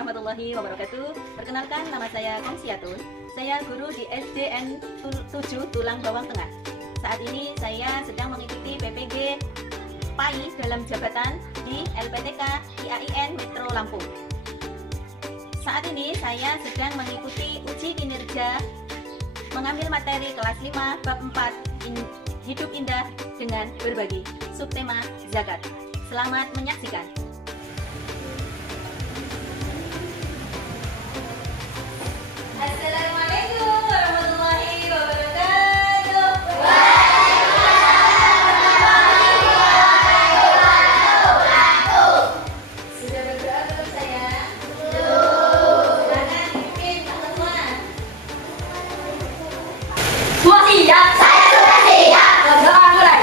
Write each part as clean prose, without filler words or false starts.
warahmatullahi wabarakatuh. Perkenalkan, nama saya Kongsiatun. Saya guru di SDN 7 Tulang Bawang Tengah. Saat ini saya sedang mengikuti PPG PAI dalam jabatan di LPTK IAIN Metro Lampung. Saat ini saya sedang mengikuti uji kinerja mengambil materi kelas 5 bab 4 Hidup Indah dengan Berbagi, subtema Zakat. Selamat menyaksikan. Assalamualaikum warahmatullahi wabarakatuh. Sudah berdoa belum sayang? Silakan pimpin semua. Semua siap, saya sudah siap. Berdoa mulai.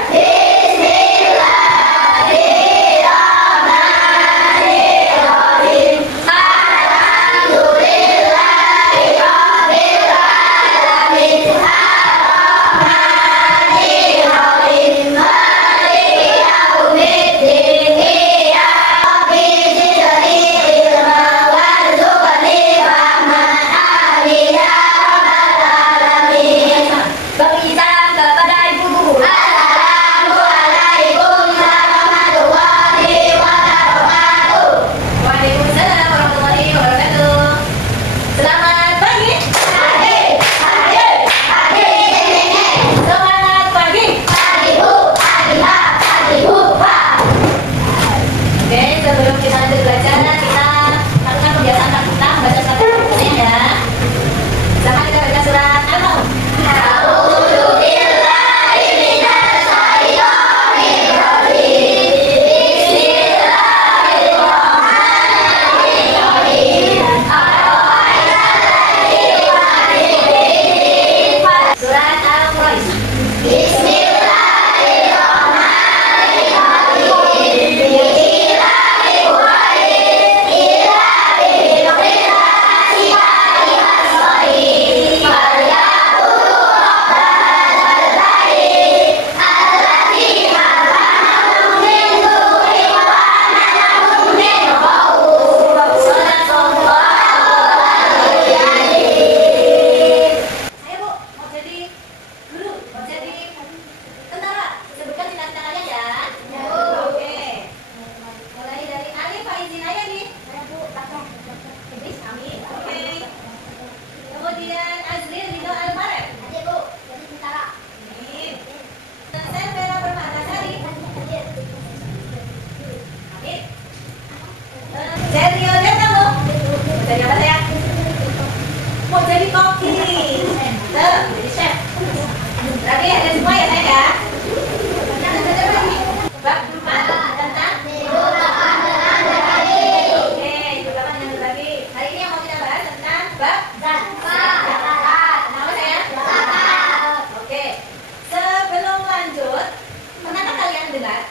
Jadi apa sayang? Mau jadi koki. Jadi chef. Berarti ada semua ya sayang ya? Bab 4 tentang hidup lapang dengan berbagi. Oke, hidup lapang dengan berbagi. Hari ini yang mau kita bahas tentang bab zakat. Kenapa sayang? Zakat. Oke. Sebelum lanjut, pernahkah kalian dengar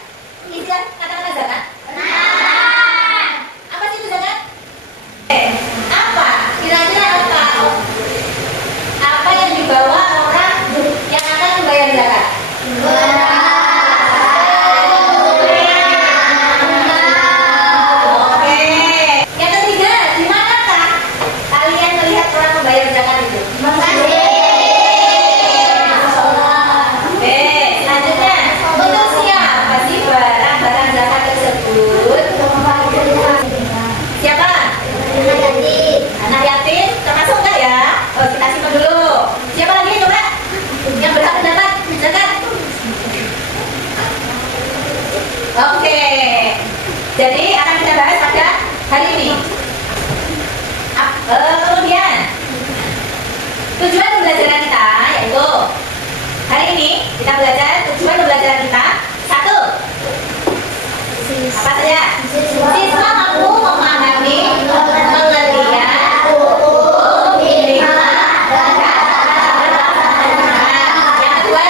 istilah kata-kata zakat? Apa sih itu zakat? Apa yang dibawa orang yang akan membayar zakat? Oke. Yang ketiga, di manakah kalian melihat orang membayar zakat itu? Oke, selanjutnya, untuk siapa sih barang-barang zakat tersebut? Siapa? Anak yatim termasuk enggak ya? Oh, kita simak dulu. Siapa lagi coba yang berhak mendapat zakat? Oke. Jadi akan kita bahas pada hari ini. Kemudian tujuan pembelajaran kita yaitu hari ini kita belajar tujuan pembelajaran kita. 1. Apa saja? Siswa mampu memahami pengertian hukum minimal dan yang kedua.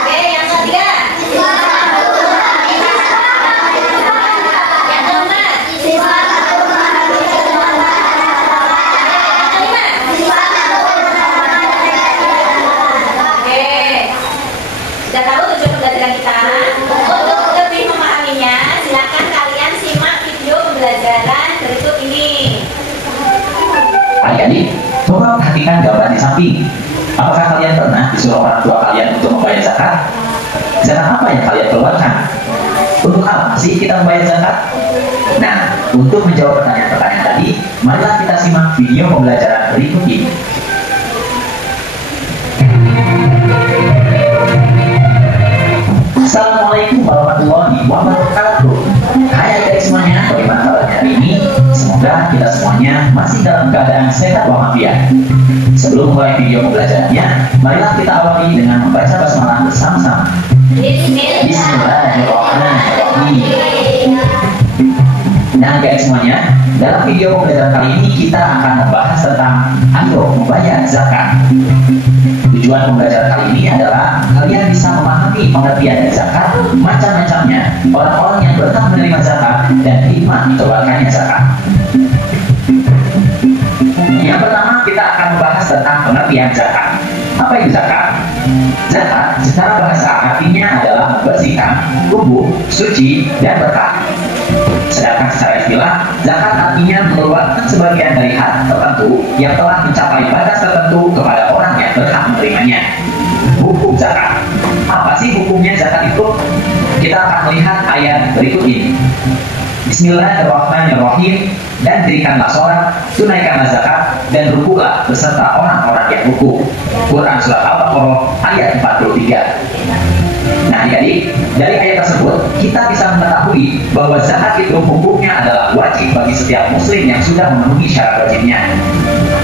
Oke, yang ketiga. Yang keempat. Sudah tahu tujuan pembelajaran kita? Untuk lebih memahaminya, silakan kalian Adik-adik, coba perhatikan gambar di samping. Apakah kalian pernah disuruh orang tua kalian untuk membayar zakat? Zakat apa yang kalian keluarkan? Untuk apa sih kita membayar zakat? Nah, untuk menjawab pertanyaan-pertanyaan tadi, marilah kita simak video pembelajaran berikut ini. Assalamualaikum warahmatullahi wabarakatuh. Hai adik semuanya, bagaimana kabarnya hari ini? Semoga kita semuanya masih dalam keadaan sehat walafiat. Sebelum mulai video pembelajarannya, marilah kita awali dengan membaca basmalah bersama-sama. Bismillahirrahmanirrahim. Nah guys semuanya, dalam video pembelajaran kali ini kita akan membahas tentang ayo membayar zakat. Tujuan pembelajaran kali ini adalah kalian bisa memahami pengertian dari zakat, macam-macamnya, orang-orang yang berhak menerima zakat, dan hikmah dikeluarkannya zakat. Yang pertama kita akan membahas tentang pengertian zakat. Apa itu zakat? Zakat secara bahasa artinya adalah membersihkan, kudus, suci, dan berkah. Sedangkan secara istilah, zakat artinya mengeluarkan sebagian dari hak tertentu yang telah mencapai batas tertentu kepada orang yang berhak menerimanya. Hukum zakat. Apa sih hukumnya zakat itu? Kita akan melihat ayat berikut ini. Bismillahirrahmanirrahim. Dan dirikanlah sholat, tunaikanlah zakat, dan rukuklah beserta orang-orang yang rukuk. Quran Surat Al-Baqarah ayat 43. Nah adik-adik, dari ayat tersebut kita bisa mengetahui bahwa zakat itu hukumnya adalah wajib bagi setiap muslim yang sudah memenuhi syarat wajibnya.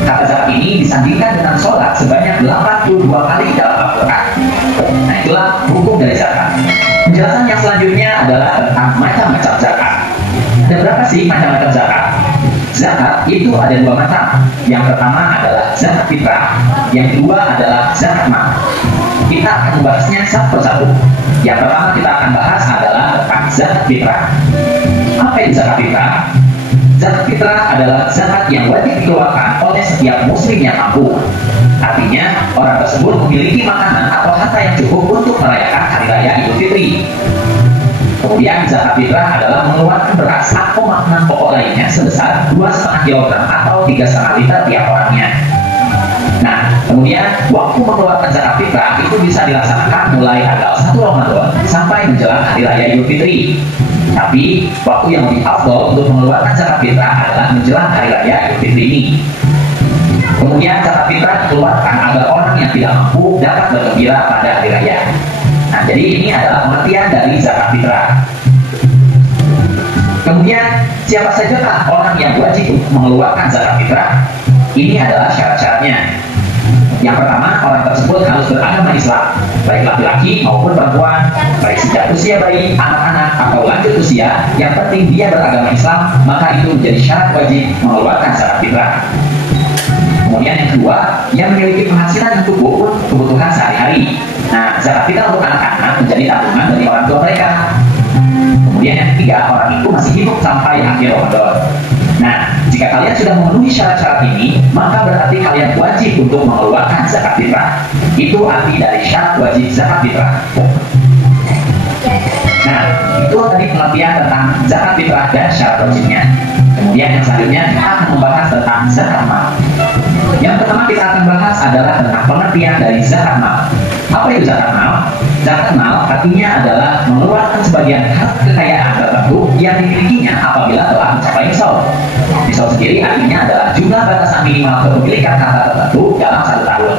Kata zakat ini disandingkan dengan sholat sebanyak 82 kali dalam Al-Quran. Nah itulah hukum dari zakat. Penjelasan yang selanjutnya adalah tentang macam-macam zakat. Ada berapa sih macam-macam zakat? Zakat itu ada dua macam. Yang pertama adalah zakat fitrah, yang kedua adalah zakat mal. Kita akan membahasnya satu persatu. Yang pertama kita akan bahas adalah tentang zakat fitrah. Apa itu zakat fitrah? Zakat fitrah adalah zakat yang wajib dikeluarkan oleh setiap muslim yang mampu. Artinya, orang tersebut memiliki makanan atau harta yang cukup untuk merayakan hari raya Idul Fitri. Kemudian zakat fitrah adalah mengeluarkan beras atau makanan pokok lainnya sebesar 2,5 kg atau 3,5 liter tiap orangnya. Nah, kemudian waktu mengeluarkan zakat fitrah itu bisa dilaksanakan mulai tanggal 1 Ramadan sampai menjelang hari raya Idul Fitri. Tapi waktu yang lebih afdol untuk mengeluarkan zakat fitrah adalah menjelang hari raya Idul Fitri ini. Kemudian zakat fitrah dikeluarkan agar orang yang tidak mampu dapat bergembira pada hari raya. Nah, jadi ini adalah pengertian dari zakat fitrah. Kemudian, siapa sajakah orang yang wajib mengeluarkan zakat fitrah? Ini adalah syarat-syaratnya. Yang pertama, orang tersebut harus beragama Islam, baik laki-laki maupun perempuan, baik sejak usia bayi, anak-anak, atau lanjut usia. Yang penting dia beragama Islam, maka itu menjadi syarat wajib mengeluarkan zakat fitrah. Kemudian yang kedua, yang memiliki penghasilan yang cukup untuk kebutuhan sehari-hari. Nah, zakat fitrah untuk anak-anak menjadi tabungan dari orang tua mereka. Kemudian yang ketiga, orang itu masih hidup sampai akhir Ramadan. Nah, jika kalian sudah memenuhi syarat-syarat ini, maka berarti kalian wajib untuk mengeluarkan zakat fitrah. Itu arti dari syarat wajib zakat fitrah. Nah, itu tadi pengertian tentang zakat fitrah dan syarat wajibnya. Kemudian yang selanjutnya kita akan membahas tentang zakat mal. Yang pertama kita akan bahas adalah tentang pengertian dari zakat mal. Apa itu zakat mal? Zakat mal artinya adalah mengeluarkan sebagian harta kekayaan tertentu yang dimilikinya apabila telah mencapai nisab. Nisab sendiri artinya adalah jumlah batasan minimal kepemilikan harta tertentu dalam 1 tahun.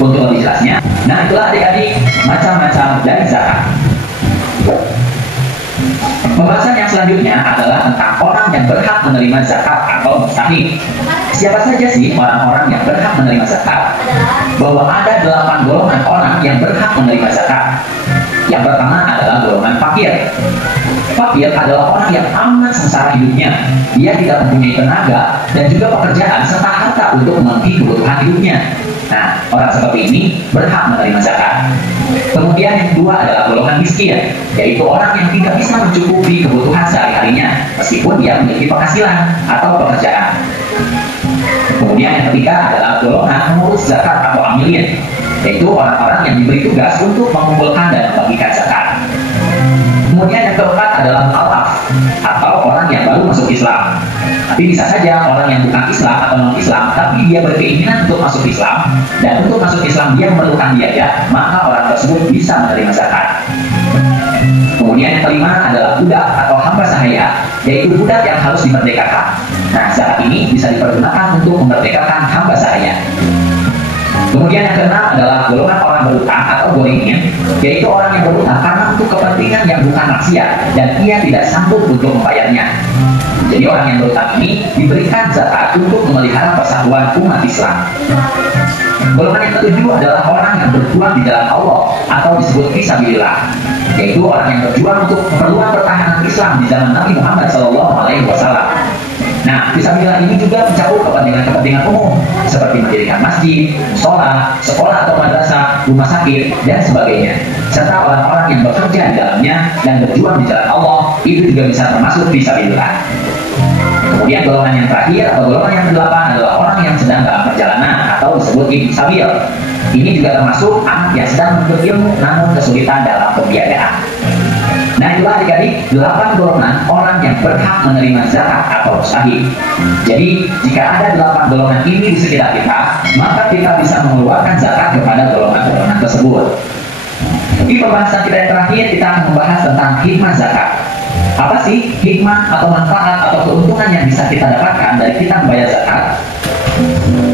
Untuk lebih jelasnya, nah itulah adik-adik macam-macam dari zakat. Pembahasan yang selanjutnya adalah tentang orang yang berhak menerima zakat atau mustahik. Siapa saja sih orang-orang yang berhak menerima zakat? Bahwa ada 8 golongan orang yang berhak menerima zakat. Yang pertama adalah golongan fakir. Fakir adalah orang yang aman sengsara hidupnya. Dia tidak mempunyai tenaga dan juga pekerjaan serta harta untuk memenuhi kebutuhan hidupnya. Nah, orang seperti ini berhak menerima zakat. Kemudian yang kedua adalah golongan miskin, yaitu orang yang tidak bisa mencukupi kebutuhan sehari-harinya meskipun dia memiliki penghasilan atau pekerjaan. Kemudian yang ketiga adalah golongan pengurus zakat atau amilin, yaitu orang-orang yang diberi tugas untuk mengumpulkan dan membagikan zakat. Kemudian yang keempat adalah mu'alaf atau orang yang baru masuk Islam. Tapi bisa saja orang yang bukan Islam atau non-Islam, tapi dia berkeinginan untuk masuk Islam, dan untuk masuk Islam dia memerlukan biaya, maka orang tersebut bisa menerima zakat. Kemudian yang kelima adalah budak atau hamba sahaya, yaitu budak yang harus dimerdekakan. Nah, zakat ini bisa dipergunakan untuk memerdekakan hamba sahaya. Kemudian yang keenam adalah golongan orang berutang atau gorimin, yaitu orang yang berutang karena untuk kepentingan yang bukan maksiat dan ia tidak sanggup untuk membayarnya. Jadi orang yang berutang ini diberikan zakat untuk memelihara persatuan umat Islam. Golongan yang ketujuh adalah orang yang berjuang di jalan Allah atau disebut fisabilillah, yaitu orang yang berjuang untuk keperluan pertahanan Islam di zaman Nabi Muhammad SAW. Nah, fisabilillah ini juga mencakup kepentingan umum seperti mendirikan masjid, sekolah atau madrasah, rumah sakit, dan sebagainya. Serta orang-orang yang bekerja di dalamnya dan berjuang di jalan Allah itu juga bisa termasuk fisabilillah. Kemudian golongan yang terakhir atau golongan yang kedelapan adalah orang yang sedang dalam perjalanan atau disebut ibnu sabil. Ini juga termasuk anak yang sedang menuntut ilmu namun kesulitan dalam pembiayaan. Nah, itulah adik-adik 8 golongan orang yang berhak menerima zakat atau mustahik. Jadi, jika ada 8 golongan ini di sekitar kita, maka kita bisa mengeluarkan zakat kepada golongan-golongan tersebut. Di pembahasan kita yang terakhir, kita akan membahas tentang hikmah zakat. Apa sih hikmah atau manfaat atau keuntungan yang bisa kita dapatkan dari kita membayar zakat?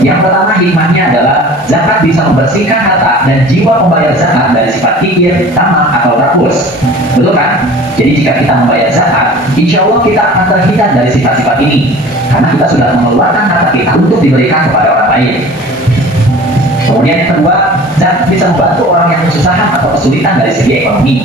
Yang pertama, hikmahnya adalah zakat bisa membersihkan harta dan jiwa membayar zakat dari sifat kikir, tamak, atau rakus. Betul kan? Jadi jika kita membayar zakat, insya Allah kita akan terhindar dari sifat-sifat ini, karena kita sudah mengeluarkan harta kita untuk diberikan kepada orang lain. Kemudian yang kedua, zakat bisa membantu orang yang kesusahan atau kesulitan dari segi ekonomi.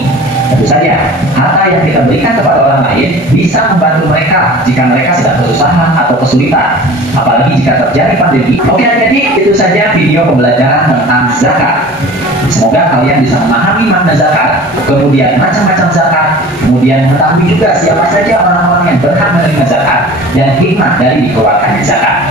Tentu saja, harta yang kita berikan kepada orang lain bisa membantu mereka jika mereka sedang kesusahan atau kesulitan, apalagi jika terjadi pandemi. Oke adik-adik, itu saja video pembelajaran tentang zakat. Semoga kalian bisa memahami makna zakat, kemudian macam-macam zakat, kemudian mengetahui juga siapa saja orang-orang yang berhak menerima zakat dan hikmah dari dikeluarkannya zakat.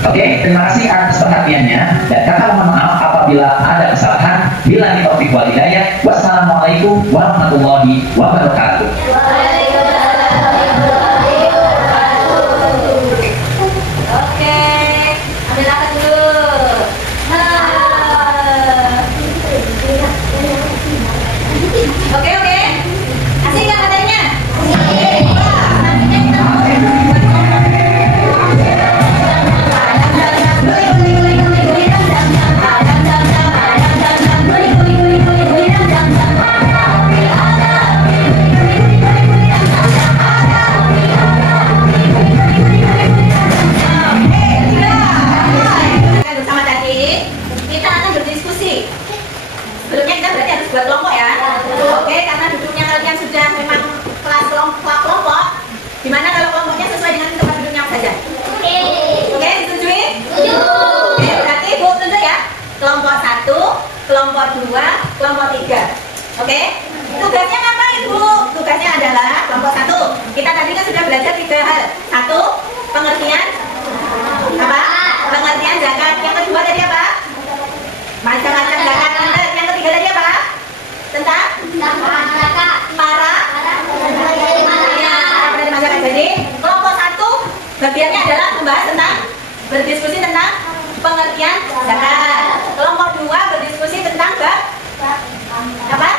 Oke, terima kasih atas perhatiannya, dan kakak mohon maaf apabila ada kesalahan. Billahi taufiq wal hidayah. Wassalamualaikum warahmatullahi wabarakatuh. Oke, ambil nafas dulu. Oke, asik nggak materinya? Buat kelompok ya. Oke, karena duduknya kalian sudah memang kelas kelompok. Gimana kalau kelompoknya sesuai dengan tempat duduknya saja? Oke, disetujui? Oke, berarti Bu tunjuk ya. Kelompok 1, kelompok 2, kelompok 3. Oke? Tugasnya ngapain, Bu? Tugasnya adalah kelompok 1. Kita tadi kan sudah belajar 3 hal. 1, pengertian apa? Pengertian zakat. Yang kedua tadi apa? Macam-macam zakat. Yang ketiga tadi apa? Tentang para penerima zakat. Jadi kelompok 1 bagiannya adalah membahas tentang berdiskusi tentang pengertian zakat. Kelompok 2 berdiskusi tentang apa?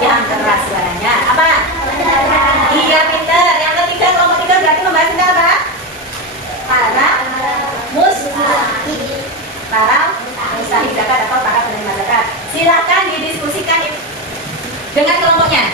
Yang keras suaranya apa? Iya, pinter. Yang ketiga, kelompok 3 berarti membahas tentang apa? Para mustahik zakat atau para penerima zakat. Silakan didiskusikan dengan kelompoknya.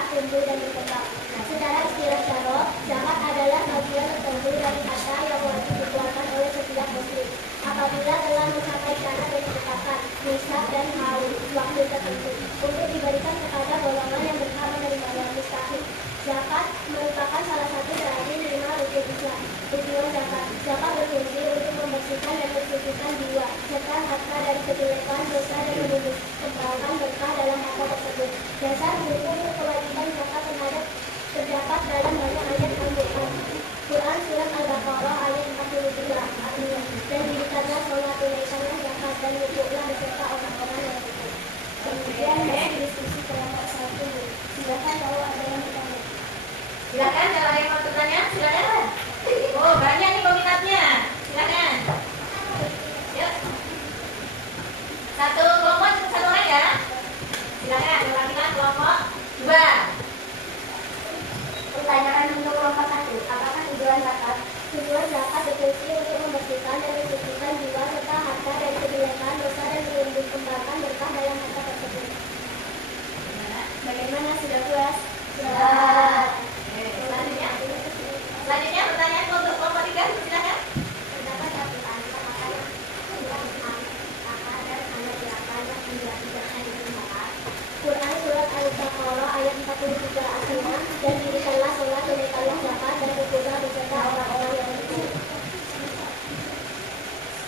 berkah, tumbuh, dan berkembang. Secara istilah syarah, zakat adalah bagian tertentu dari harta yang wajib dikeluarkan oleh setiap muslim. Apabila telah mencapai syarat yang ditetapkan, nisab dan haul waktu tertentu, untuk diberikan kepada golongan yang berhak menerimanya mustahil. Zakat merupakan salah satu dari 5 rukun Islam. Tujuan zakat. Zakat berfungsi untuk membersihkan dan mensucikan jiwa serta harta dari kejelekan, dosa, dan menumbuhkan berkah dalam harta tersebut. Dasar hukum kewajiban zakat terdapat dalam banyak ayat Al-Quran. Quran surat Al-Baqarah ayat 43 artinya, dan dirikanlah sholat, tunaikanlah zakat, dan rukuklah beserta orang-orang yang rukuk. Kemudian dari diskusi kelompok 1. Silakan kalau ada yang bertanya. Silakan kalau ada yang mau bertanya, silakan. Oh, banyak nih peminatnya. Silakan. Yuk. Satu kelompok cukup satu orang ya. Silakan, ulangilah kelompok 2. Pertanyaan untuk kelompok 1. Apakah tujuan zakat? Tujuan zakat berfungsi untuk membersihkan dan mensucikan jiwa serta harta dari kejelekan, dosa, dan menumbuh kembangkan berkah dalam harta tersebut. Bagaimana, sudah puas? Sudah. Selanjutnya pertanyaan untuk kelompok 3, silakan. Terdapat Al-Quran, apakah yang akan dan anak diakan yang menjelaskan itu zakat? Quran surat Al-Baqarah ayat 43 artinya, dan dirikanlah sholat, tunaikanlah zakat, dan rukuklah beserta orang-orang yang rukuk.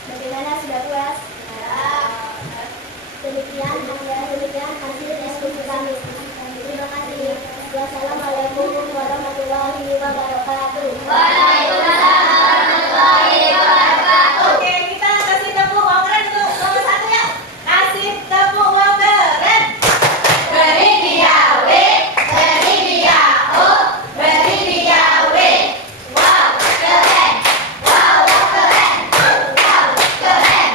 Bagaimana, sudah puas? Demikian hasil diskusi kami. Terima kasih. Wassalamualaikum warahmatullahi wabarakatuh. Waalaikumsalam warahmatullahi wabarakatuh. Oke, kita kasih tepuk yang keren untuk kelompok 1 ya. Kasih tepuk yang keren. Beri dia W, beri dia O, beri dia W. Wow, keren. Wow, keren. Wow, keren.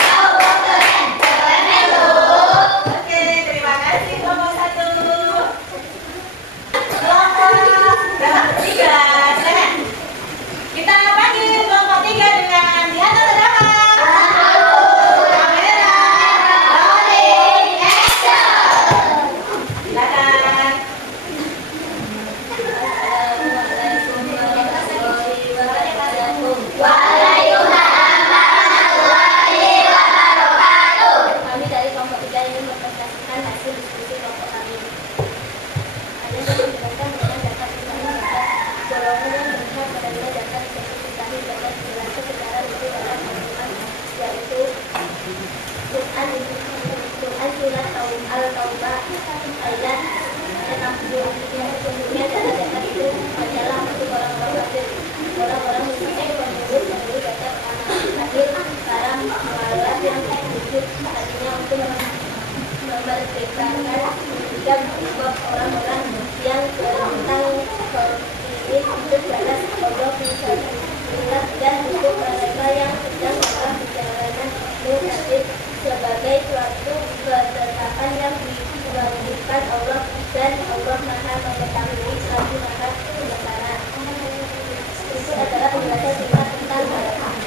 Wow, keren. Keren itu. Oke, terima kasih kelompok 1. Kelompok 3, silakan. Kita panggil kelompok 3 dengan diatur terdapat. Kamera, rolling, action. Silakan. Waalaikumsalam warahmatullahi wabarakatuh. Kami dari kelompok 3 ingin mempresentasikan hasil diskusi kelompok kami. Ada yang menjelaskan dengan zakat Islami zakat golongan yang berhak menerima zakat Islami zakat dijelaskan secara rinci dalam Al-Quran, yaitu Quran surat Al-Taubah ayat 60. Sesungguhnya dana zakat itu adalah untuk orang-orang kafir, orang-orang musyrik, pengurus zakat anak-anak para mualaf yang hidup, artinya untuk memerdekakan pendidikan untuk orang-orang yang berhutang ini untuk balas Allah fisabilillah, dan untuk mereka yang sedang dalam perjalanan musafir sebagai suatu ketetapan yang diwajibkan Allah, dan Allah Maha Mengetahui lagi Maha Bijaksana. Itu adalah penjelasan singkat tentang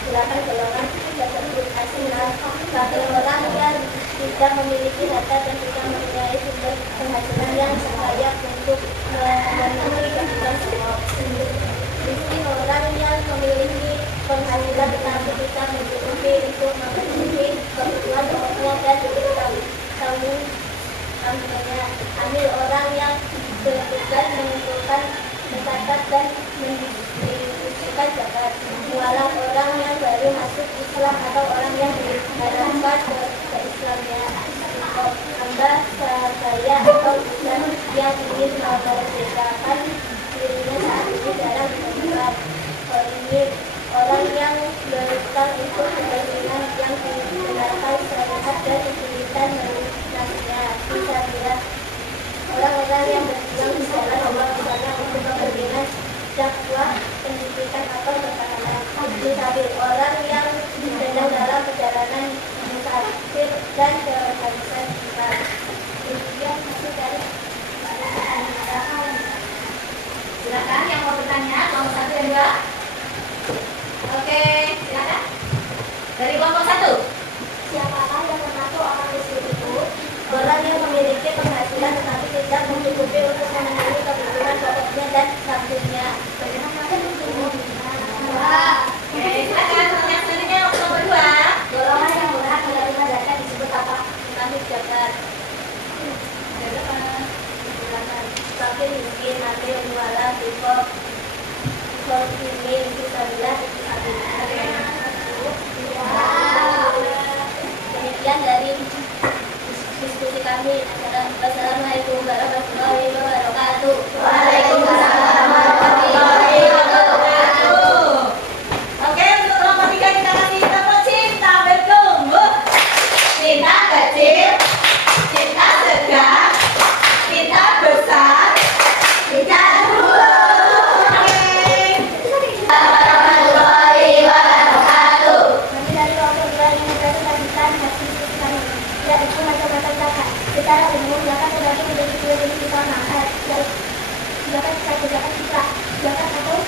delapan golongan tersebut. Artinya, bagi orang yang tidak memiliki harta dan tidak mempunyai sumber penghasilan yang layak untuk memenuhi kebutuhan pokok. Miskin orang yang memiliki penghasilan tetapi tidak mencukupi untuk memenuhi kebutuhan pokoknya dan tanggungannya. Amil orang yang bertugas mengumpulkan zakat dan mendistribusikan zakat. Mualaf orang yang baru masuk Islam atau orang yang diharapkan ke Islamnya. Hamba sahaya atau bukan yang ingin memerdekakan dirinya saat ini dalam kehidupan. Ini orang yang berhutang untuk kepentingan yang menggunakan syariat dan kesulitan melunasinya. Bisa orang-orang yang berjuang di jalan Allah misalnya untuk kepentingan dakwah, pendidikan atau pertahanan. Musafir orang yang sedang dalam perjalanan musafir dan kehabisan bekal. Kemudian masuk dari Silakan yang mau bertanya, kelompok 1 dan 2. Oke, silakan. Dari kelompok 1. Siapakah yang mengaku orang miskin itu? orang yang memiliki penghasilan tetapi tidak mencukupi untuk memenuhi miskin, mati, jualan, tipe, ini, fisabilillah, demikian dari diskusi kami. Assalamualaikum warahmatullahi wabarakatuh. Waalaikumsalam warahmatullahi wabarakatuh. Oke, untuk kelompok 3 kita kasih tepuk cinta bertumbuh. Cinta kecil, cinta sedang, cinta besar, cinta dulu. Warahmatullahi wabarakatuh. Kami dari kelompok 2 ingin mempresentasikan hasil diskusi kami, yaitu macam-macam zakat. Secara umum, zakat terbagi menjadi 2 jenis utama, yaitu zakat fitrah, zakat atau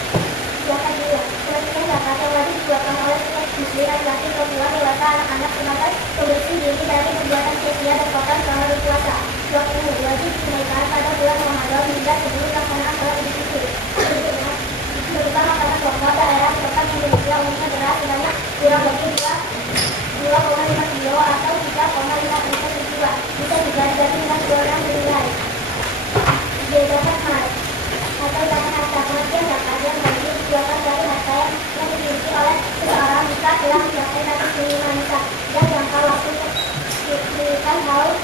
zakat jiwa. Selanjutnya zakat yang wajib dikeluarkan oleh setiap muslim laki-laki, perempuan, dewasa, anak-anak sebagai pembersih diri dari perbuatan sia-sia dan kotor selama berpuasa. Waktu wajib ditunaikan pada bulan Ramadan hingga sebelum pelaksanaan sholat Idul Fitri. Berupa makanan pokok daerah setempat yang Indonesia umumnya beras sebanyak kurang lebih 2,5 kilo atau 3,5 jiwa. Bisa juga dibagi dengan orang bernilai. Zakat mal atau zakat harta. Pengertian zakat yang wajib dikeluarkan dari harta yang dimiliki oleh seseorang jika telah mencapai batas minimal nisab dan jangka waktu diberikan haul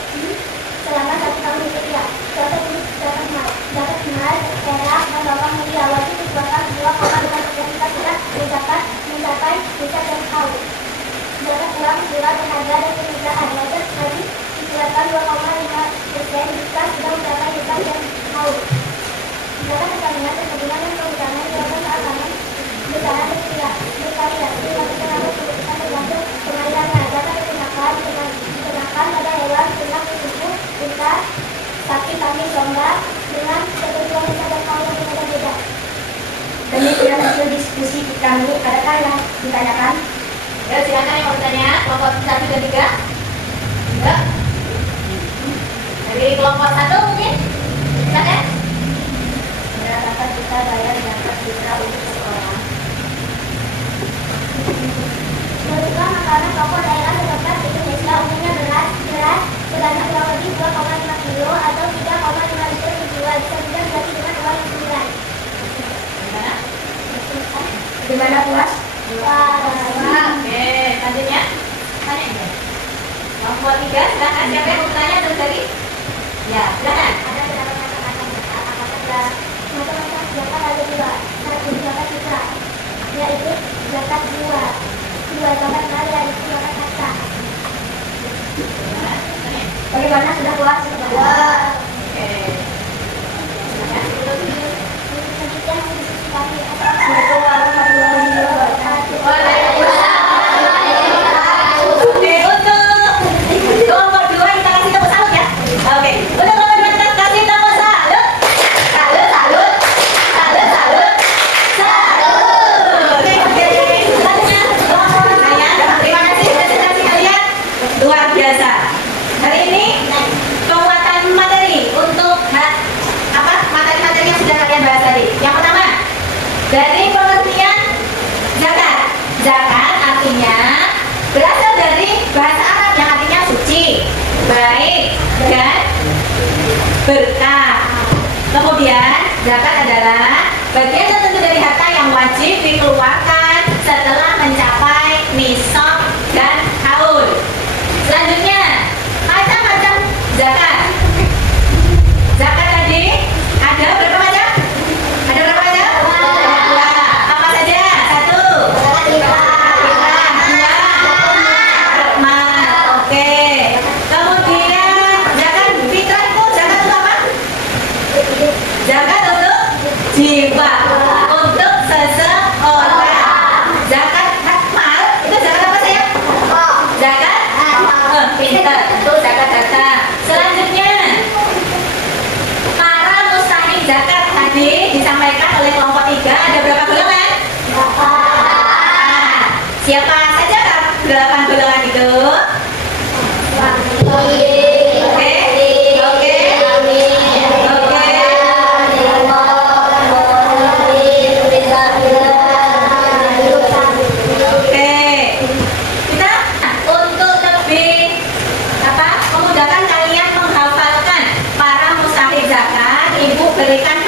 selama 1 tahun hijriah. Contoh jenis zakat mal. Zakat mal perak dan bawang mulia wajib dikeluarkan 2,5% jika sudah mencapai nisab dan haul. Zakat uang surat berharga dan permukaan wajib dikeluarkan 2,5% jika sudah mencapai nisab dan haul. Zakat pertanian dan perkebunan dan kehutanan dilakukan saat panen besaran dan bervariasi dilakukan harus keputusan tergantung pengairannya. Zakat dikenakan pada hewan ternak suku, unta, sapi, kambing, domba dengan ketentuan nisab dan haul yang berbeda-beda. Demikian hasil diskusi kami. Adakah yang ditanyakan? Ya, silakan yang mau bertanya. Kelompok 1 dan 3. Enggak. Dari kelompok 1 mungkin? Silakan. Berapakah kita bayar zakat fitrah untuk seseorang? Berupa makanan pokok daerah setempat Indonesia umumnya beras sebanyak kurang lebih 2,5 kilo atau 3,5 liter jiwa. Bisa juga dibagi dengan uang yang senilai. Gimana? Gimana puas? Oke, selanjutnya. Tanya. Kelompok 3, silakan. Siapa yang mau bertanya terus tadi? Ya, silakan. Ada beberapa macam-macam zakat. Apakah macam-macam zakat ada dua. Satu zakat fitrah, yaitu zakat jiwa. Dua zakat mal, yaitu zakat harta. Bagaimana, sudah puas? Oke. Silakan. Selanjutnya diskusi kami. Assalamualaikum warahmatullahi wabarakatuh. Oke, untuk kelompok 2 kita kasih tepuk salut ya. Oke, untuk kelompok 2 kita kasih tepuk salut. Salut. Oke. Selanjutnya, terima kasih presentasi kalian luar biasa. Hari ini penguatan materi untuk materi-materi yang sudah kalian bahas tadi. Yang pertama, dari pengertian zakat. Zakat artinya berasal dari bahasa Arab yang artinya suci, baik, dan berkah. Kemudian zakat adalah bagian tertentu dari harta yang wajib dikeluarkan setelah mencapai nisab dan haul. Selanjutnya, macam-macam zakat. Zakat tadi ada berapa macam? Ada berapa macam? Dua. Apa saja? 1. Zakat fitrah. 2. Mal. Oke. Kemudian zakat fitrah itu zakat untuk apa? Zakat untuk jiwa, untuk seseorang. Zakat mal itu zakat apa saya? Zakat pintar. Itu zakat harta. Selanjutnya, para mustahik zakat tadi disampaikan oleh kelompok 3 ada berapa golongan? 8. Siapa saja 8 golongan itu? Oke. Kita untuk lebih memudahkan kalian menghafalkan para mustahik zakat, Ibu berikan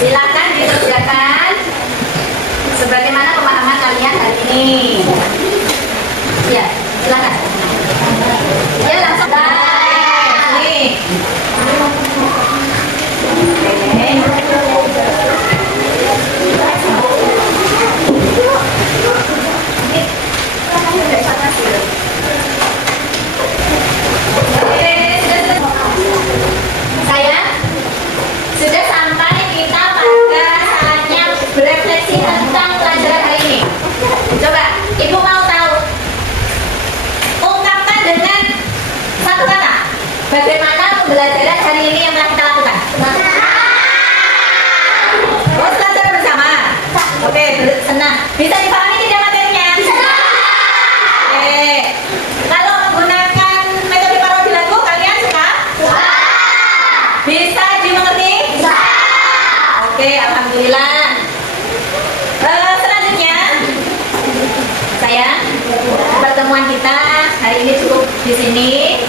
Silakan dikerjakan sebagaimana pemahaman kalian hari ini. Ya, silakan. Ya, langsung. Nih. Sudah sampai kita pada saatnya berefleksi tentang pelajaran hari ini. Coba, Ibu mau tahu? Ungkapkan dengan satu kata. Bagaimana pembelajaran hari ini yang telah kita lakukan? Oh, belajar bersama. Oke, senang. Bisa dipahami tidak materinya? Oke. Kalau menggunakan metode parodi lagu, kalian suka? Bisa dimengerti? Oke, alhamdulillah. Selanjutnya, sayang, pertemuan kita hari ini cukup di sini.